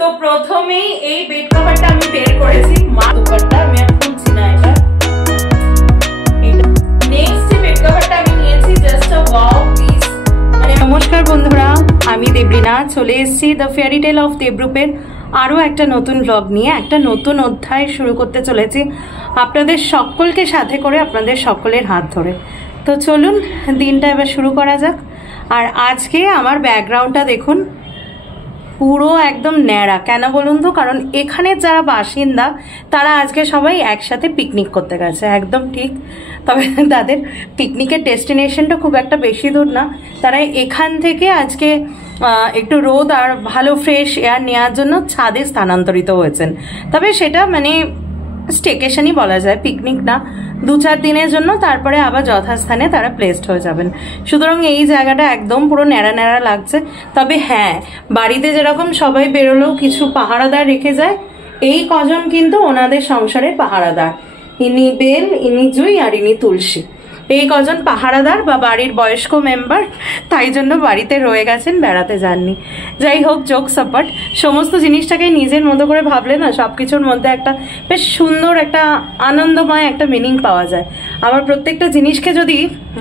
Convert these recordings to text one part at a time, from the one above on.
তো প্রথমেই এই বেড কভারটা আমি বের করেছি, মা দুপাট্টা আমি আর খুলছি না এটা। নেক্সট বেড কভারটা আমি নিয়েছি জাস্ট আ ওয়াও পিস। নমস্কার বন্ধুরা, আমি দেবরিনা চলে এসেছি দ্য ফেয়ারি টেল অফ দেবরূপের আরও একটা নতুন ব্লগ নিয়ে। একটা নতুন অধ্যায় শুরু করতে চলেছি আপনাদের সকলকে সাথে করে, আপনাদের সকলের হাত ধরে। তো চলুন দিনটা এবার শুরু করা যাক। আর আজকে আমার ব্যাকগ্রাউন্ডটা দেখুন, পুরো একদম ন্যাড়া। কেন বলুন তো, কারণ এখানের যারা বাসিন্দা তারা আজকে সবাই একসাথে পিকনিক করতে গেছে, একদম ঠিক। তবে তাদের পিকনিকের ডেস্টিনেশনটা খুব একটা বেশি দূর না, তারা এখান থেকে আজকে একটু রোদ আর ভালো ফ্রেশ এয়ার নেওয়ার জন্য ছাদে স্থানান্তরিত হয়েছেন। তবে সেটা মানে স্টেকেশনই বলা যায়, পিকনিক না, 2-4 দিনের জন্য, তারপরে আবার যথাস্থানে তারা প্লেসড হয়ে যাবেন। সুতরাং এই জায়গাটা একদম পুরো ন্যাড়া ন্যাড়া লাগছে। তবে হ্যাঁ, বাড়িতে যেরকম সবাই বেরোলেও কিছু পাহারাদার রেখে যায়, এই কজন কিন্তু ওনাদের সংসারের পাহারাদার। ইনি বেল, ইনি জুই আর ইনি তুলসী। এই কজন পাহারাদার বা বাড়ির বয়স্ক মেম্বার, তাই জন্য বাড়িতে রয়ে গেছেন, বেড়াতে যাননি। যাই হোক, জোক সাপাট, সমস্ত জিনিসটাকে নিজের মতো করে ভাবলে না সবকিছুর মধ্যে একটা বেশ সুন্দর একটা আনন্দময় একটা মিনিং পাওয়া যায়। আবার প্রত্যেকটা জিনিসকে যদি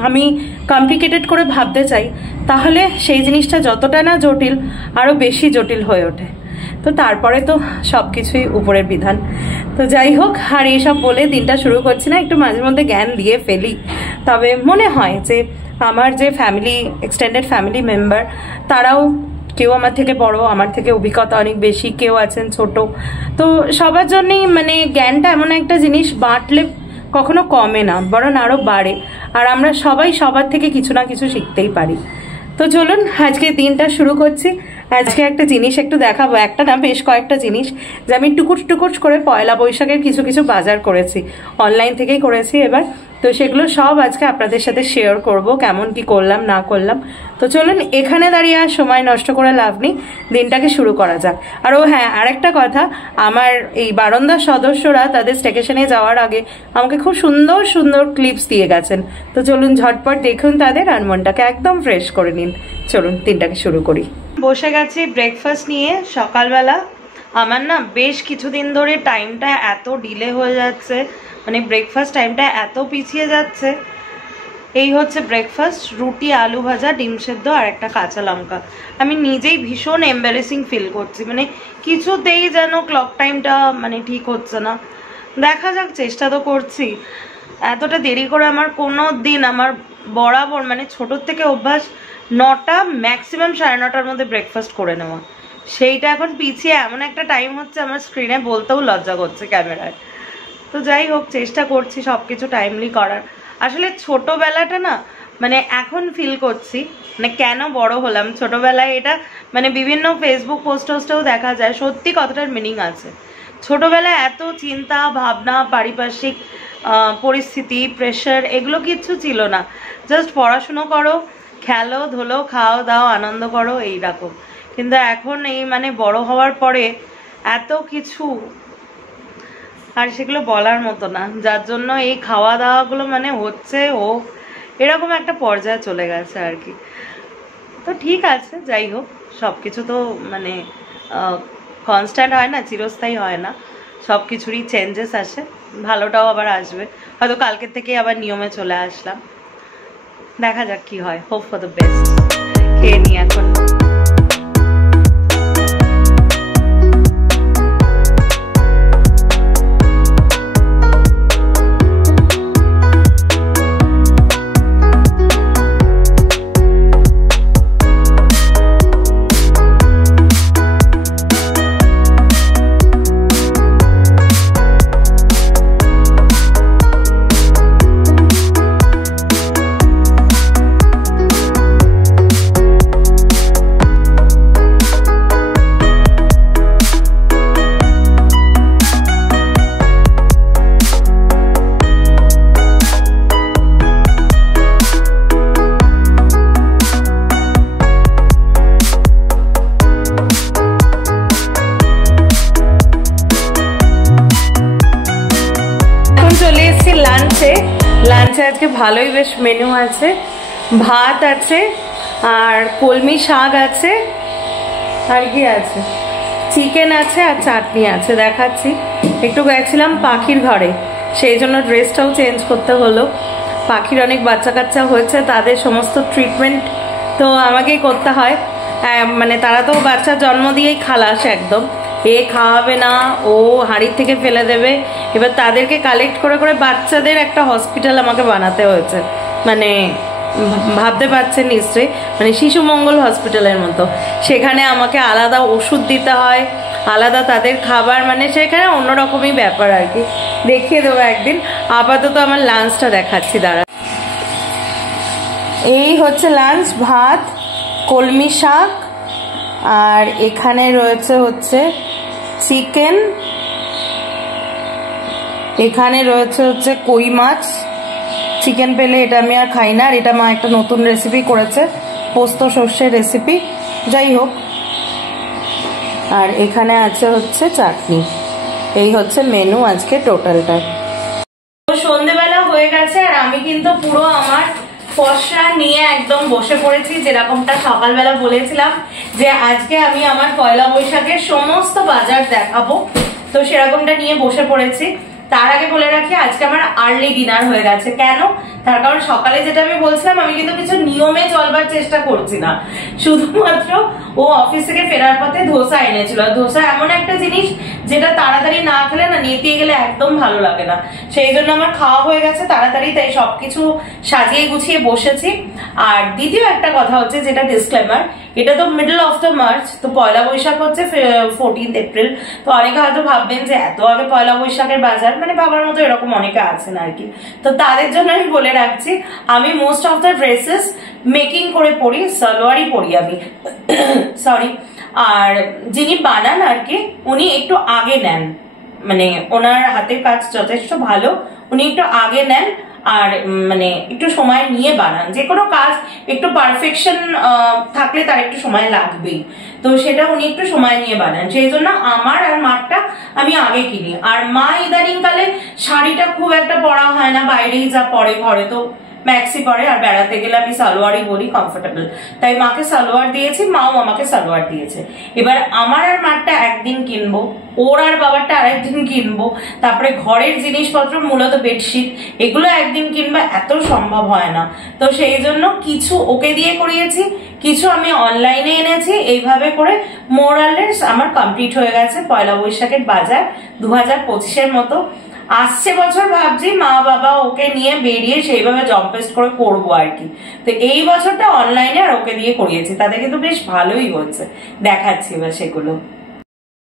আমি কমপ্লিকেটেড করে ভাবতে চাই, তাহলে সেই জিনিসটা যতটা না জটিল, আরো বেশি জটিল হয়ে ওঠে। তো তারপরে তো সবকিছুই উপরের বিধান। তো যাই হোক, আর এইসব বলে দিনটা শুরু করছি না, একটু মাঝে মধ্যে জ্ঞান দিয়ে ফেলি। তবে মনে হয় যে আমার যে ফ্যামিলি, এক্সটেন্ডেড ফ্যামিলি মেম্বার, তারাও কেউ আমার থেকে বড়, আমার থেকে অভিজ্ঞতা অনেক বেশি, কেউ আছেন ছোট। তো সবার জন্যই মানে জ্ঞানটা এমন একটা জিনিস, বাঁটলে কখনো কমে না, বরং আরো বাড়ে। আর আমরা সবাই সবার থেকে কিছু না কিছু শিখতেই পারি। তো চলুন আজকে দিনটা শুরু করছি। আজকে একটা জিনিস একটু দেখাবো, একটা না বেশ কয়েকটা জিনিস যে আমি টুকুস টুকুস করে পয়লা বৈশাখের কিছু কিছু বাজার করেছি, অনলাইন থেকেই করেছি এবার। তো সেগুলো সব আজকে আপনাদের সাথে শেয়ার করব, কেমন কি করলাম না করলাম। তো চলুন, এখানে দাঁড়িয়ে আর সময় নষ্ট করে লাভ নেই, দিনটাকে শুরু করা যাক। আর ও হ্যাঁ, আরেকটা কথা, আমার এই বারান্দার সদস্যরা তাদের স্টেশনে যাওয়ার আগে আমাকে খুব সুন্দর সুন্দর ক্লিপস দিয়ে গেছেন। তো চলুন ঝটপট দেখুন তাদের, আর মনটাকে একদম ফ্রেশ করে নিন। চলুন দিনটাকে শুরু করি। বসে গেছি ব্রেকফাস্ট নিয়ে সকালবেলা। আমার না বেশ কিছুদিন ধরে টাইমটা এত ডিলে হয়ে যাচ্ছে, মানে ব্রেকফাস্ট টাইমটা এত পিছিয়ে যাচ্ছে। এই হচ্ছে ব্রেকফাস্ট, রুটি, আলু ভাজা, ডিম সেদ্ধ আর একটা কাঁচা লঙ্কা। আমি নিজেই ভীষণ এম্বারেসিং ফিল করছি, মানে কিছুতেই যেন ক্লক টাইমটা মানে ঠিক হচ্ছে না। দেখা যাক, চেষ্টা তো করছি। এতটা দেরি করে আমার কোনো দিন, আমার বরাবর মানে ছোটোর থেকে অভ্যাস 9টা ম্যাক্সিমাম 9:30টার মধ্যে ব্রেকফাস্ট করে নেওয়া। সেইটা এখন পিছিয়ে এমন একটা টাইম হচ্ছে, আমার স্ক্রিনে বলতেও লজ্জা করছে ক্যামেরায়। তো যাই হোক, চেষ্টা করছি সব কিছু টাইমলি করার। আসলে ছোটোবেলাটা না, মানে এখন ফিল করছি মানে কেন বড় হলাম। ছোটোবেলায় এটা মানে বিভিন্ন ফেসবুক পোস্টেও দেখা যায়, সত্যি কথাটার মিনিং আছে। ছোটোবেলায় এত চিন্তা ভাবনা, পারিপার্শ্বিক পরিস্থিতি, প্রেশার, এগুলো কিচ্ছু ছিল না। জাস্ট পড়াশুনো করো, খেলো ধুলো, খাও দাও, আনন্দ করো, এইরকম। কিন্তু এখন এই মানে বড় হওয়ার পরে এত কিছু, আর সেগুলো বলার মতো না, যার জন্য এই খাওয়া দাওয়াগুলো মানে হচ্ছে ও এরকম একটা পর্যায়ে চলে গেছে আর কি। তো ঠিক আছে, যাই হোক, সব কিছু তো মানে কনস্ট্যান্ট হয় না, চিরস্থায়ী হয় না, সব কিছুরই চেঞ্জেস আসে, ভালোটাও আবার আসবে। হয়তো কালকের থেকেই আবার নিয়মে চলে আসলাম, দেখা যাক কি হয়। Hope for the best. খেয়ে নি এখন। লাঞ্চে আজকে ভালোই বেশ মেনু আছে, ভাত আছে আর কলমি শাক আছে, আর কি আছে, চিকেন আছে আর চাটনি আছে, দেখাচ্ছি। একটু গেছিলাম পাখির ঘরে, সেই জন্য ড্রেসটাও চেঞ্জ করতে হলো। পাখির অনেক বাচ্চা কাচ্চা হয়েছে, তাদের সমস্ত ট্রিটমেন্ট তো আমাকেই করতে হয়। মানে তারা তো বাচ্চা জন্ম দিয়েই খালাস একদম, এ খাওয়াবে না, ও হাঁড়ির থেকে ফেলে দেবে। এবার তাদেরকে কালেক্ট করে করে বাচ্চাদের একটা হসপিটাল আমাকে বানাতে হয়েছে, মানে ভাবতে পারছেন নিশ্চয়ই, মানে শিশু মঙ্গল হসপিটালের মতো। সেখানে আমাকে আলাদা ওষুধ দিতে হয়, আলাদা তাদের খাবার, মানে সেখানে অন্যরকমই ব্যাপার আর কি। দেখিয়ে দেবো একদিন। আপাতত আমার লাঞ্চটা দেখাচ্ছি, দাঁড়া। এই হচ্ছে লাঞ্চ, ভাত, কলমি শাক, আর এখানে রয়েছে হচ্ছে চিকেন, এখানে রয়েছে হচ্ছে কই মাছ। চিকেন পেলে এটা আমি আর খাই না, আর এটা মা একটা নতুন রেসিপি করেছে, পোস্ত সর্ষের রেসিপি, যাই হোক। আর এখানে আছে হচ্ছে চাটনি। এই হচ্ছে মেনু আজকে টোটালটা। সন্ধেবেলা হয়ে গেছে, আর আমি কিন্তু পুরো আমার পসরা নিয়ে একদম বসে পড়েছি, যেরকমটা সকালবেলা বলেছিলাম যে আজকে আমি আমার পয়লা বৈশাখের সমস্ত বাজার দেখাবো, তো সেরকমটা নিয়ে বসে পড়েছি। তার আগে বলে রাখি, আজকে আমার আর্লি ডিনার হয়ে গেছে। কেন? তার কারণ সকালে যেটা আমি বলছিলাম, আমি কিন্তু কিছু নিয়মে চলবার চেষ্টা করছি না, শুধুমাত্র ও অফিস থেকে ফেরার পথে ধোসা এনেছিল। ধোসা এমন একটা জিনিস যেটা তাড়াতাড়ি না খেলে না, নেতিয়ে গেলে একদম ভালো লাগে না, সেই জন্য আমার খাওয়া হয়ে গেছে তাড়াতাড়ি, তাই সবকিছু সাজিয়ে গুছিয়ে বসেছি। আর দ্বিতীয় একটা কথা হচ্ছে, যেটা ডিসক্লেমার, এটা তো মিডল অফ দ্য মার্চ, তো পয়লা বৈশাখ হচ্ছে 14 এপ্রিল। তো অনেকে হয়তো ভাববেন যে এত আগে পয়লা বৈশাখের বাজার, মানে বাবার মতো এরকম অনেকে আছেন আর কি। তো তাদের জন্য আমি বলে রাখছি, আমি most of the dresses making করে পরি, সালোয়ারই পরি আমি, সরি। আর যিনি বানান আর কি, উনি একটু আগে নেন, মানে ওনার হাতের কাজ যথেষ্ট ভালো, উনি একটু আগে নেন, আর মানে একটু সময় নিয়ে বানান। যে কোনো কাজ একটু পারফেকশন থাকলে তার একটু সময় লাগবেই, তো সেটা উনি একটু সময় নিয়ে বানান, সেই জন্য আমার আর মারটা আমি আগে কিনি। আর মা ইদানিং কালে শাড়িটা খুব একটা পরা হয় না, বাইরেই যা পরে, ঘরে তো ম্যাক্সি পরে, আর বেড়াতে গেলে আমি সালোয়ারই বলি, কমফোর্টেবল, তাই মাকে সালোয়ার দিয়েছি, মাও আমাকে সালোয়ার দিয়েছে। এবার আমার আর মারটা একদিন কিনবো, ওর আর বাবারটা আরেকদিন কিনবো, তারপরে ঘরের জিনিসপত্র, মূলত বেডশিট, এগুলো একদিন কিনবো, এত সম্ভব হয় না। তো সেই জন্য কিছু ওকে দিয়ে করিয়েছি, কিছু আমি অনলাইনে এনেছি, এইভাবে করে মোরালেস আমার কমপ্লিট হয়ে গেছে পয়লা বৈশাখের বাজার 2025-এর মতো। আসছে বছর ভাবছি মা বাবা ওকে নিয়ে বেরিয়ে সেইভাবে জম্পেস্ট করে করবো আর কি। তো এই বছরটা অনলাইনে আর ওকে দিয়ে করিয়েছি, তাদের কিন্তু বেশ ভালোই হচ্ছে, দেখাচ্ছি এবার সেগুলো।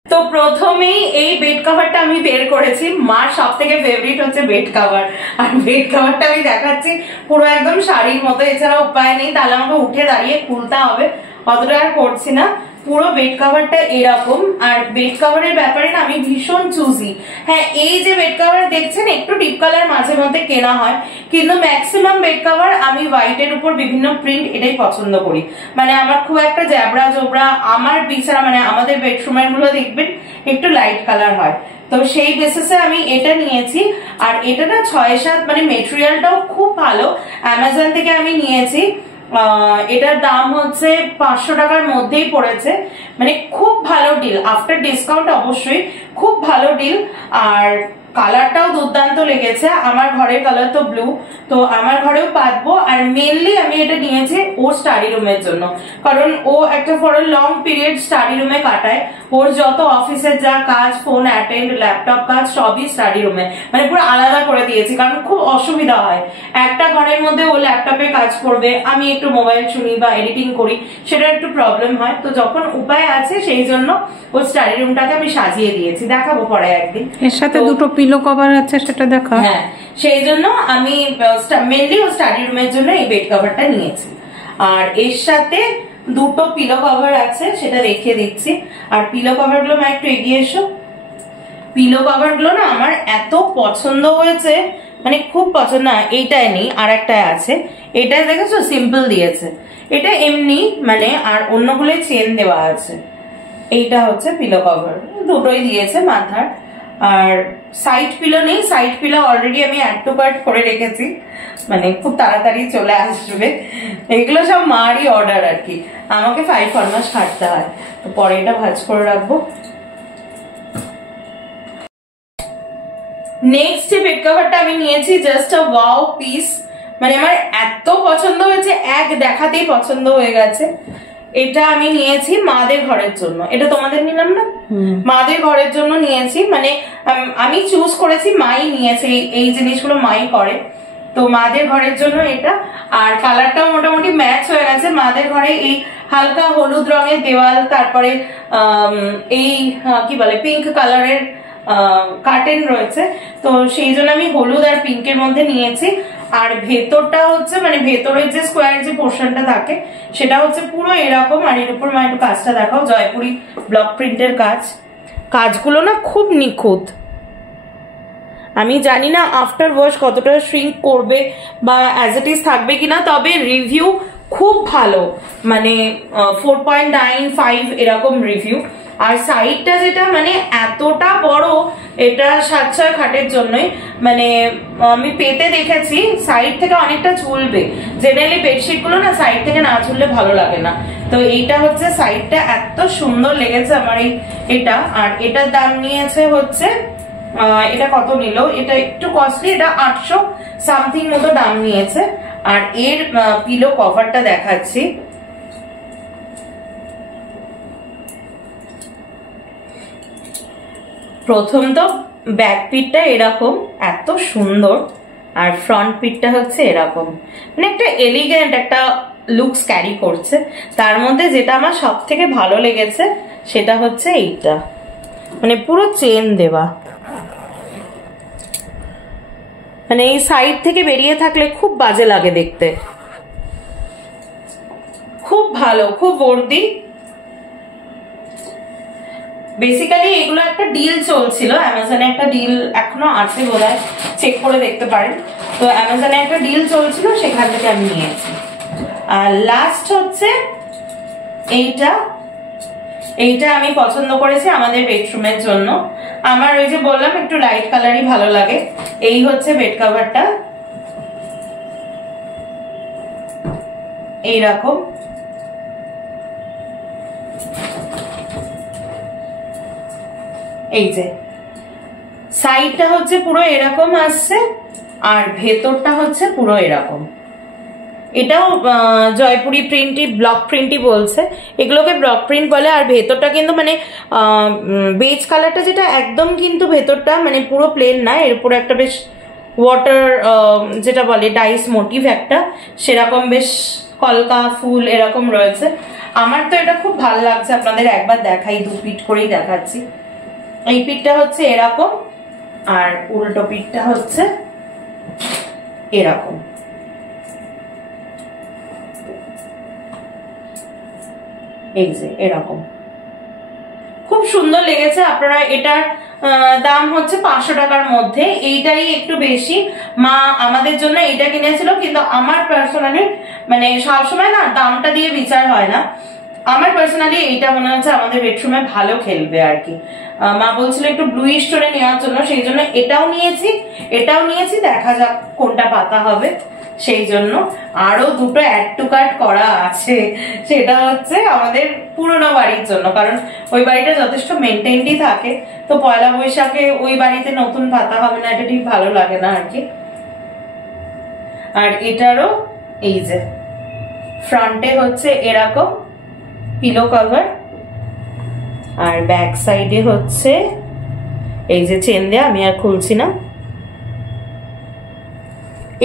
তো প্রথমেই এই বেড কভারটা আমি বের করেছি, মার সব থেকে ফেভারিট হচ্ছে বেড কভার, আর বেড কভারটা আমি দেখাচ্ছি পুরো একদম শাড়ির মতো, এছাড়া উপায় নেই, তাহলে আমাকে উঠে দাঁড়িয়ে খুলতে হবে, অতটা আর করছি না। পুরো বেড কভারটা এরকম, আর বেড কভারের ব্যাপারে না আমি ভীষণ চুজি। হ্যাঁ, এই যে বেড কভার দেখছেন একটু ডিপ কালার মাঝে মধ্যে কেনা হয়, কিন্তু ম্যাক্সিমাম বেড কভার আমি হোয়াইটের উপর বিভিন্ন প্রিন্ট, এটাই পছন্দ করি। মানে আমার খুব একটা জ্যাবড়া জোবড়া, আমার বিছানা মানে আমাদের বেডরুমের গুলো দেখবেন একটু লাইট কালার হয়, তো সেই বেসিসে আমি এটা নিয়েছি। আর এটা না 6-7, মানে মেটেরিয়ালটাও খুব ভালো, অ্যামাজন থেকে আমি নিয়েছি। এটার দাম হচ্ছে 500 টাকার মধ্যেই পড়েছে, মানে খুব ভালো ডিল, আফটার ডিসকাউন্ট অবশ্যই খুব ভালো ডিল। আর কালারটাও দুর্দান্ত লেগেছে, আমার ঘরের কালার তো ব্লু, তো আমার ঘরেও পাতবো। আর মেনলি আমি এটা নিয়েছি ওর স্টাডি রুমের জন্য, কারণ ও একটা ফর লং পিরিয়ড স্টাডি রুমে কাটায়, ওর যত অফিসের যা কাজ, ফোন অ্যাটেন্ড, ল্যাপটপ কাজ, সবই স্টাডি রুমে, মানে পুরো আলাদা করে দিয়েছি, কারণ খুব অসুবিধা হয় একটা ঘরের মধ্যে ও ল্যাপটপে কাজ করবে, আমি একটু মোবাইল শুনি বা এডিটিং করি, সেটা একটু প্রবলেম হয়। তো যখন উপায় আছে সেই জন্য ওর স্টাডি রুমটাকে আমি সাজিয়ে দিয়েছি, দেখাবো পরে একদিন। এর সাথে দুটো পিলো কভার আছে, সেটা দেখা। হ্যাঁ, সেই জন্য আমি মেনলি ও স্টাডি রুমের জন্য এই বেড কভারটা নিয়েছি। আর এর সাথে দুটো পিলো কভার আছে, সেটা রেখে দিচ্ছি। আর পিলো কভার গুলো একটু এগিয়ে এসো। পিলো কভার গুলো না আমার এত পছন্দ হয়েছে, মানে খুব পছন্দ। না, এইটাই নেই, আর একটাই আছে, এটা দেখেছো সিম্পল দিয়েছে, এটা এমনি মানে, আর অন্যগুলো চেন দেওয়া আছে। এইটা হচ্ছে পিলো কভার, দুটোই দিয়েছে মাথার। আর সাইড পিলো নেই, সাইড পিলো অলরেডি আমি অ্যাড টু কার্ট করে রেখেছি, মানে খুব তাড়াতাড়ি চলে আসবে। এগুলো সব মারই অর্ডার আর কি, আমাকে 5 মাস খাটতে হয়, তো পরে এটা ভাঁজ করে রাখবো। নেক্সট যে বেড কভারটা আমি নিয়েছি জাস্ট আ ওয়াও পিস, মানে আমার এত পছন্দ হয়েছে, এক দেখাতেই পছন্দ হয়ে গেছে। এটা আমি নিয়েছি মাদের ঘরের জন্য, এটা তোমাদের নিলাম না, মাদের ঘরের জন্য নিয়েছি, মানে আমি চুজ করেছি, মাই নিয়েছে, এই জিনিসগুলো মাই করে, তো মাদের ঘরের জন্য এটা। আর কালারটাও মোটামুটি ম্যাচ হয়ে গেছে। মাদের ঘরে এই হালকা হলুদ রঙের দেওয়াল, তারপরে এই কি বলে পিঙ্ক কালারের কার্টেন রয়েছে, তো সেই জন্য আমি হলুদ আর পিঙ্কের মধ্যে নিয়েছি। আর ভেতরটা হচ্ছে মানে ভেতরের যে স্কোয়ার যে পোর্শনটা থাকে সেটা হচ্ছে পুরো এরকম। আর এর উপর মা একটু কাজটা দেখাও, জয়পুরি ব্লক প্রিন্টের কাজ, কাজগুলো না খুব নিখুঁত। আমি জানি না আফটার ওয়াশ কতটা শ্রিঙ্ক করবে বা অ্যাজ ইট ইজ থাকবে কিনা, তবে রিভিউ খুব ভালো, মানে 4.95 এরকম রিভিউ। আর সাইডটা যেটা মানে এতটা বড়, এটা 7-6 খাটের জন্যই, মানে আমি পেতে দেখেছি সাইড থেকে অনেকটা ঝুলবে, জেনারেলি বেডশিট গুলো না সাইড থেকে না ঝুললে ভালো লাগে না, তো এইটা হচ্ছে সাইডটা এত সুন্দর লেগেছে আমার এটা। আর এটার দাম নিয়েছে হচ্ছে এটা কত নিল, এটা একটু কস্টলি, এটা 800 সামথিং মতো দাম নিয়েছে। আর এর পিলো কভারটা দেখাচ্ছি, প্রথম তো ব্যাক পিটটা এরকম এত সুন্দর, আর ফ্রন্ট পিটটা হচ্ছে এরকম, মানে একটা এলিগেন্ট একটা লুকস ক্যারি করছে। তার মধ্যে যেটা আমার সব থেকে ভালো লেগেছে সেটা হচ্ছে এইটা, মানে পুরো চেন দেওয়া, মানে এই সাইড থেকে বেরিয়ে থাকলে খুব বাজে লাগে দেখতে, খুব ভালো, খুব বর্দি। বেসিক্যালি এগুলো একটা ডিল চলছিল অ্যামাজনে, একটা ডিল এখনো আছে বোধহয়, চেক করে দেখতে পারেন। তো অ্যামাজনে একটা ডিল চলছিল, সেখান থেকে আমি নিয়েছি। আর লাস্ট হচ্ছে এইটা আমি পছন্দ করেছি আমাদের বেডরুমের জন্য। আমার ওই যে বললাম একটু লাইট কালারই ভালো লাগে। এই হচ্ছে বেড কভারটা, এইরকম, এই যে সাইডটা হচ্ছে পুরো এরকম আসছে, আর ভেতরটা হচ্ছে পুরো এরকম। এটাও জয়পুরি প্রিন্টই, ব্লক প্রিন্টই বলছে, এগুলোকে ব্লক প্রিন্ট বলে। আর ভেতরটা কিন্তু মানে বেজ কালারটা যেটা একদম কিন্তু ভেতরটা মানে পুরো প্লেন না, এর উপরে একটা বেশ ওয়াটার যেটা বলে ডাইস মোটিভ একটা, সেরকম বেশ কলকা ফুল এরকম রয়েছে। আমার তো এটা খুব ভালো লাগছে, আপনাদের একবার দেখাই, 2 পিট করেই দেখাচ্ছি। এই পিঠটা হচ্ছে এরকম, আর উল্টো পিঠটা হচ্ছে এরকম। এই যে এরকম, খুব সুন্দর লেগেছে। আপনারা এটার দাম হচ্ছে 500 টাকার মধ্যে, এইটাই একটু বেশি। মা আমাদের জন্য এটা কিনেছিল, কিন্তু আমার পার্সোনালি মানে সবসময় না দামটা দিয়ে বিচার হয় না, আমার পার্সোনালি এইটা মনে হচ্ছে আমাদের বেডরুমে ভালো খেলবে আর কি। মা বলছিল একটু ব্লুইশ টোনে নেওয়ার জন্য, সেই জন্য এটাও নিয়েছি, দেখা যাক কোনটা পাতা হবে। সেই জন্য আরো দুটো অ্যাড টু কার্ট করা আছে, সেটা হচ্ছে আমাদের পুরোনো বাড়ির জন্য, কারণ ওই বাড়িটা যথেষ্ট মেনটেনই থাকে, তো পয়লা বৈশাখে ওই বাড়িতে নতুন পাতা হবে না, এটা ঠিক ভালো লাগে না আর কি। আর এটারও এই যে ফ্রন্টে হচ্ছে এরকম পিলো কভার, আর ব্যাক সাইডে হচ্ছে এই যে চেন দেয়া, আমি আর খুলছি না।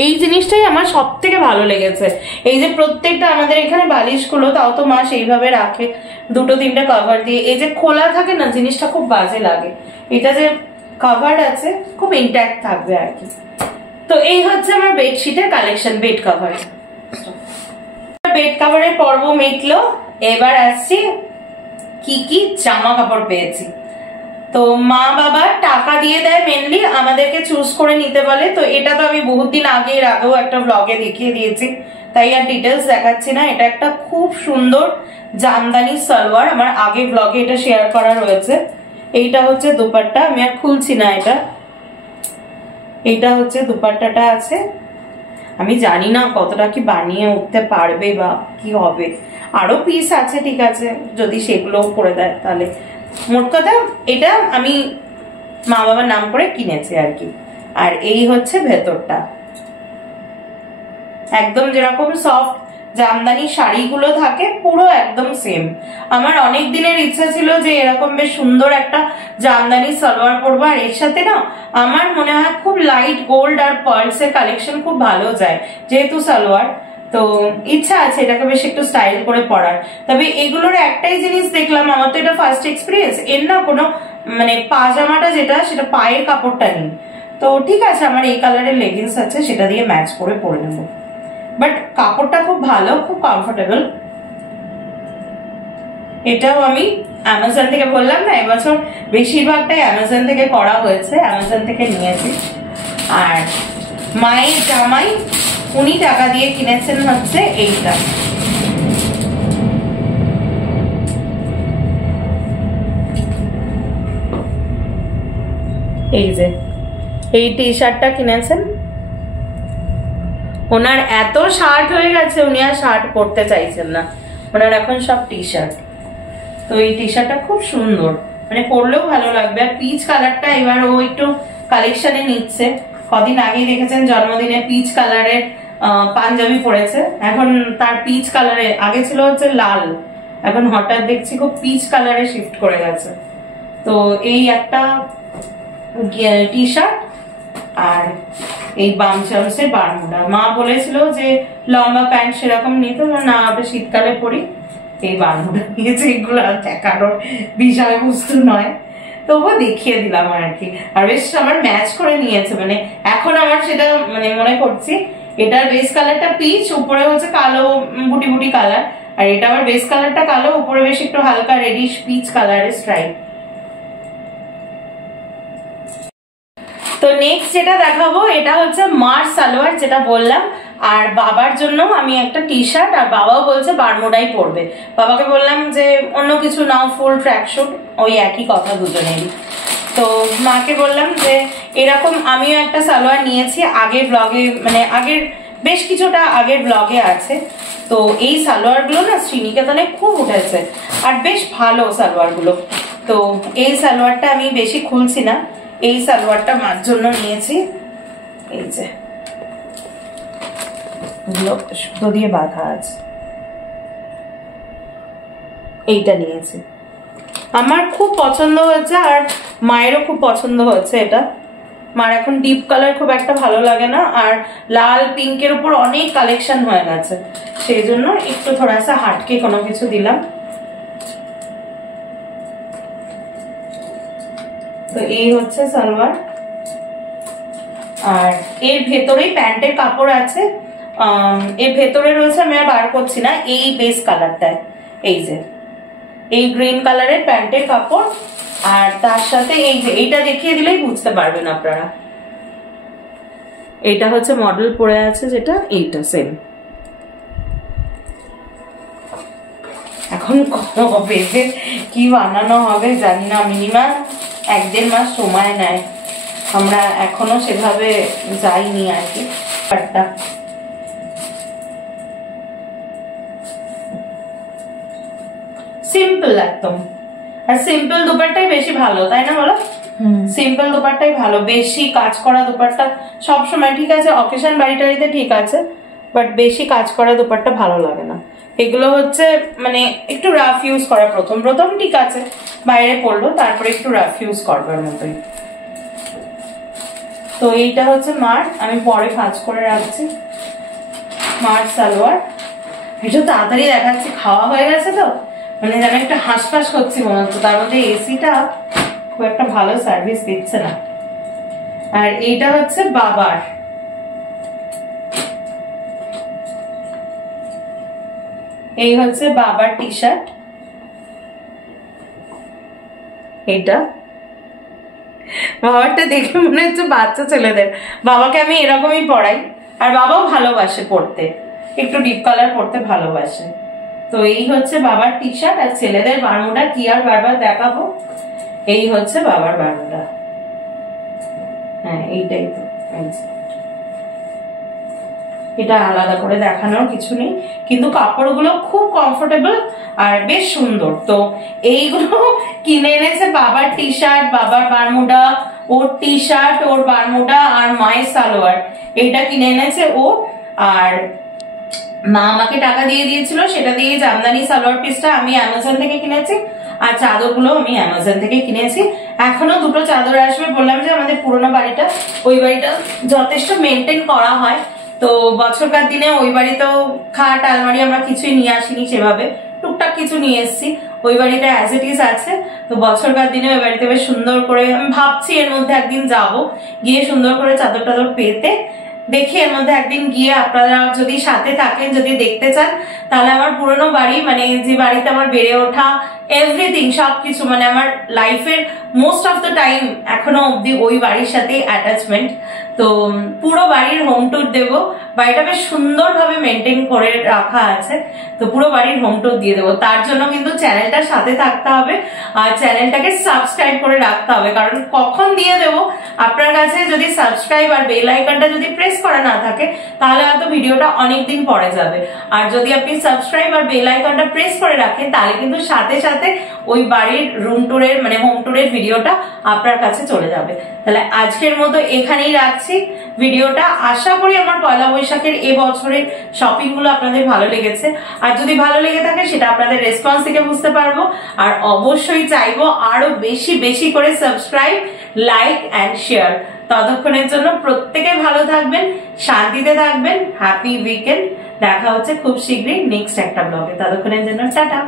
এই জিনিসটাই আমার সব থেকে ভালো লেগেছে, এই যে প্রত্যেকটা আমাদের এখানে বালিশগুলো তাও তো মা সেইভাবে রাখে 2-3টা কভার দিয়ে, এই যে খোলা থাকে না জিনিসটা খুব বাজে লাগে, এটা যে কভার আছে খুব ইনট্যাক্ট থাকবে আর কি। তো এই হচ্ছে আমার বেডশিটের কালেকশন, বেড কভার। বেড কভারের পর্ব মিটলো, এবার আসছি কি কি জামা কাপড় পেয়েছি। তো মা বাবা টাকা দিয়ে দেয় মেনলি, আমাদেরকে চুজ করে নিতে বলে। তো এটা তো আমি বহুত দিন আগে, এর আগেও একটা ব্লগে দেখিয়ে দিয়েছি, তাই আর ডিটেলস দেখাচ্ছি না। এটা একটা খুব সুন্দর জামদানি সালোয়ার, আমার আগে ব্লগে এটা শেয়ার করা রয়েছে। এইটা হচ্ছে দুপাট্টা, আমি আর খুলছি না এটা। এইটা হচ্ছে দুপাট্টাটা আছে, আমি জানি না কতটা কি বানিয়ে উঠতে পারবে বা কি হবে, আরো পিস আছে ঠিক আছে, যদি সেগুলো করে দেয় তাহলে। মোট কথা এটা আমি মা বাবার নাম করে কিনেছি আর কি। আর এই হচ্ছে ভেতরটা, একদম যেরকম সফট জামদানি শাড়িগুলো থাকে পুরো একদম সেম। আমার অনেক দিনের ইচ্ছা ছিল যে এরকম বেশ সুন্দর একটা জামদানি সালোয়ার পরবো, আর এর সাথে না আমার মনে হয় খুব লাইট গোল্ড আর পার্লস এর কালেকশন খুব ভালো যায় যেহেতু সালোয়ার, তো ইচ্ছা আছে এটাকে বেশ একটু স্টাইল করে পরার। তবে এগুলোর একটাই জিনিস দেখলাম, আমার তো এটা ফার্স্ট এক্সপিরিয়েন্স, এর না কোনো মানে পাজামাটা যেটা সেটা পায়ের কাপড়টা নেই। তো ঠিক আছে, আমার এই কালারের লেগিংস আছে, সেটা দিয়ে ম্যাচ করে পরে নেবো। বাট কাপড়টা খুব ভালো, খুব কমফোর্টেবল। এটাও আমি অ্যামাজন থেকে, বললাম না এবছর বেশিরভাগটাই অ্যামাজন থেকে করা হয়েছে, অ্যামাজন থেকে নিয়েছি। আর মায়ের জামাই উনি টাকা দিয়ে কিনেছেন হচ্ছে এইটা, এই যে এই টি শার্টটা কিনেছেন। ওনার এত শার্ট হয়ে গেছে, উনি আর শার্ট পরতে চাইছেন না, ওনার এখন সব টি শার্ট। তো এই টি শার্টটা খুব সুন্দর, মানে পরলেও ভালো লাগবে। আর পিচ কালারটা এবার ও একটু কালেকশনে নিচ্ছে। কদিন আগেই দেখেছেন জন্মদিনে পিচ কালারের পাঞ্জাবি পরেছে, এখন তার পিচ কালারে, আগে ছিল হচ্ছে লাল, এখন হঠাৎ দেখছি খুব পিচ কালারে শিফট করে গেছে। তো এই একটা টি শার্ট আর এই বাম চামচের বারমুডা। মা বলেছিল যে লম্বা প্যান্ট সেরকম নিতে, না ওটা শীতকালে পরি, এই বারমুডা নিয়েছে। এগুলো আর দেখানোর বিষয়বস্তু নয়, তবুও দেখিয়ে দিলাম আর কি। আর বেশ আমার ম্যাচ করে নিয়েছে, মানে এখন আমার সেটা মানে মনে করছি এটার বেস কালারটা পিচ, উপরে হচ্ছে কালো বুটি বুটি কালার, আর এটা আবার বেস কালারটা কালো, উপরে বেশ একটু হালকা রেডিশ পিচ কালারের স্ট্রাইপ। তো নেক্সট যেটা দেখাবো এটা হচ্ছে মার সালোয়ার, যেটা বললাম। আর বাবার জন্য আমি একটা টি শার্ট, আর বাবাও বলছে বারমুডাই পরবে। বাবাকে বললাম যে অন্য কিছু নাও, ফুল ট্র্যাক শুট, ওই একই কথা দুজনেরই। তো মাকে বললাম যে এরকম আমিও একটা সালোয়ার নিয়েছি, আগের ব্লগে মানে আগের বেশ কিছুটা আগের ব্লগে আছে। তো এই সালোয়ার গুলো না শ্রীনিকেতনে খুব উঠেছে, আর বেশ ভালো সালোয়ার গুলো। তো এই সালোয়ারটা আমি বেশি খুলছি না, এই সালোয়ারটা মার জন্য নিয়েছি। এই যে সুতো দিয়ে বাঁধা আছে, এইটা নিয়েছি। আমার খুব পছন্দ হয়েছে, আর মায়েরও খুব পছন্দ হয়েছে এটা। মার এখন ডিপ কালার খুব একটা ভালো লাগে না, আর লাল পিঙ্কের উপর অনেক কালেকশন হয়ে গেছে, সেই জন্য একটু থোড়াসা হাটকে কোনো কিছু দিলাম। তো এই হচ্ছে সালোয়ার, আর এর ভেতরেই প্যান্টের কাপড় আছে। এর ভেতরে রয়েছে, আমি আর বার করছি না, এই বেস কালারটায় এই যে এই গ্রিন কালারের প্যান্টের কাপড়, আর তার সাথে এই যে এইটা দেখিয়ে দিলেই বুঝতে পারবেন আপনারা। এইটা হচ্ছে মডেল পরে আছে যেটা, এইটা সেম। এখন কবে কি বানানো হবে জানি না, মিনিমাম 1-1.5 মাস সময় নেয়, আমরা এখনো সেভাবে যাইনি আর কি। সিম্পল একদম, আর সিম্পল দুপাট্টাই বেশি ভালো, তাই না বলো? সিম্পল দুপাট্টাই ভালো, বেশি কাজ করা দুপাট্টা সবসময় ঠিক আছে, অকেশন বাড়িটারিতে ঠিক আছে, বাট বেশি কাজ করা দুপাট্টা ভালো লাগে না। এগুলো হচ্ছে মানে একটু রাফ ইউজ করা, প্রথম প্রথম ঠিক আছে বাইরে পড়লো, তারপরে একটু রাফ ইউজ করবার মতোই। তো এইটা হচ্ছে মার, আমি পরে ভাঁজ করে রাখছি মার সালোয়ার। একটু তাড়াতাড়ি দেখাচ্ছি, খাওয়া হয়ে গেছে তো মানে যেন একটা হাঁসফাঁস করছি মনে হচ্ছে, তার মধ্যে এসিটা খুব একটা ভালো সার্ভিস দিচ্ছে না। আর এইটা হচ্ছে বাবার, এই হচ্ছে বাবার টি শার্ট। এটা বাবারটা দেখে মনে হচ্ছে বাচ্চা ছেলেদের, বাবাকে আমি এরকমই পড়াই, আর বাবাও ভালোবাসে পড়তে, একটু ডিপ কালার পড়তে ভালোবাসে। তো এই হচ্ছে বাবার টি শার্ট, আর ছেলেদের বারমুডা কি আর বারবার দেখাবো, এই হচ্ছে বাবার বারমুডা। হ্যাঁ এইটাই তো, এটা আলাদা করে দেখানোর কিছু নেই, কিন্তু কাপড়গুলো খুব কমফোর্টেবল আর বেশ সুন্দর। তো এইগুলো কিনে এনেছে বাবার টি শার্ট, বাবার বারমুডা, ওর টি শার্ট, ওর বারমুডা আর মায়ের সালোয়ার, এইটা কিনে এনেছে ও। আর মা আমাকে টাকা দিয়ে দিয়েছিল, সেটা দিয়ে জামদানি সালোয়ার পিসটা আমি অ্যামাজন থেকে কিনেছি, আর চাদরগুলো আমি অ্যামাজন থেকে কিনেছি। এখনো দুটো চাদর আসবে। বললাম যে আমাদের পুরোনো বাড়িটা, ওই বাড়িটা যথেষ্ট মেনটেন করা হয়, তো বছরকার দিনে ওই বাড়িতেও খাট আলমারি আমরা কিছুই নিয়ে আসিনি, সেভাবে টুকটাক কিছু নিয়ে এসেছি। ওই বাড়িটা অ্যাজ ইট ইজ আছে, তো বছরকার দিনে ওই বাড়িতে বেশ সুন্দর করে আমি ভাবছি এর মধ্যে একদিন যাব, গিয়ে সুন্দর করে চাদর টাদর পেতে দেখি এর মধ্যে একদিন গিয়ে আপনারা যদি সাথে থাকেন, যদি দেখতে চান, তাহলে আমার পুরোনো বাড়ি, মানে যে বাড়িতে আমার বেড়ে ওঠা, এভরিথিং সবকিছু, মানে আমার লাইফের মোস্ট অফ দ্য টাইম এখনো অব্দি ওই বাড়ির সাথে অ্যাটাচমেন্ট। তো পুরো বাড়ির হোম ট্যুর দেবো। বাড়িটা বেশ সুন্দরভাবে মেনটেন করে রাখা আছে, তো পুরো বাড়ির হোম ট্যুর দিয়ে দেবো। তার জন্য কিন্তু চ্যানেলটার সাথে থাকতে হবে আর চ্যানেলটাকে সাবস্ক্রাইব করে রাখতে হবে, কারণ কখন দিয়ে দেবো আপনার কাছে যদি সাবস্ক্রাইব আর বেল আইকনটা যদি প্রেস করা না থাকে, তাহলে হয়তো ভিডিওটা অনেকদিন পরে যাবে। আর যদি আপনি সাবস্ক্রাইব আর বেল আইকনটা প্রেস করে রাখেন, তাহলে কিন্তু সাথে সাথে ওই বাড়ির রুম ট্যুরের মানে হোম ট্যুরের ভিডিওটা আপনার কাছে চলে যাবে। তাহলে আজকের মতো এখানেই রাখছি ভিডিওটা। আশা করি আমার পয়লা বৈশাখের এবছরের শপিং গুলো আপনাদের ভালো লেগেছে, আর যদি ভালো লেগে থাকে সেটা আপনাদের রেসপন্স থেকে বুঝতে পারবো। আর অবশ্যই চাইবো আরো বেশি বেশি করে সাবস্ক্রাইব, লাইক এন্ড শেয়ার। ততক্ষণের জন্য প্রত্যেকে ভালো থাকবেন, শান্তিতে থাকবেন, হ্যাপি উইকেন্ড। দেখা হচ্ছে খুব শীঘ্রই নেক্সট একটা ব্লগে। ততক্ষণের জন্য টাটা।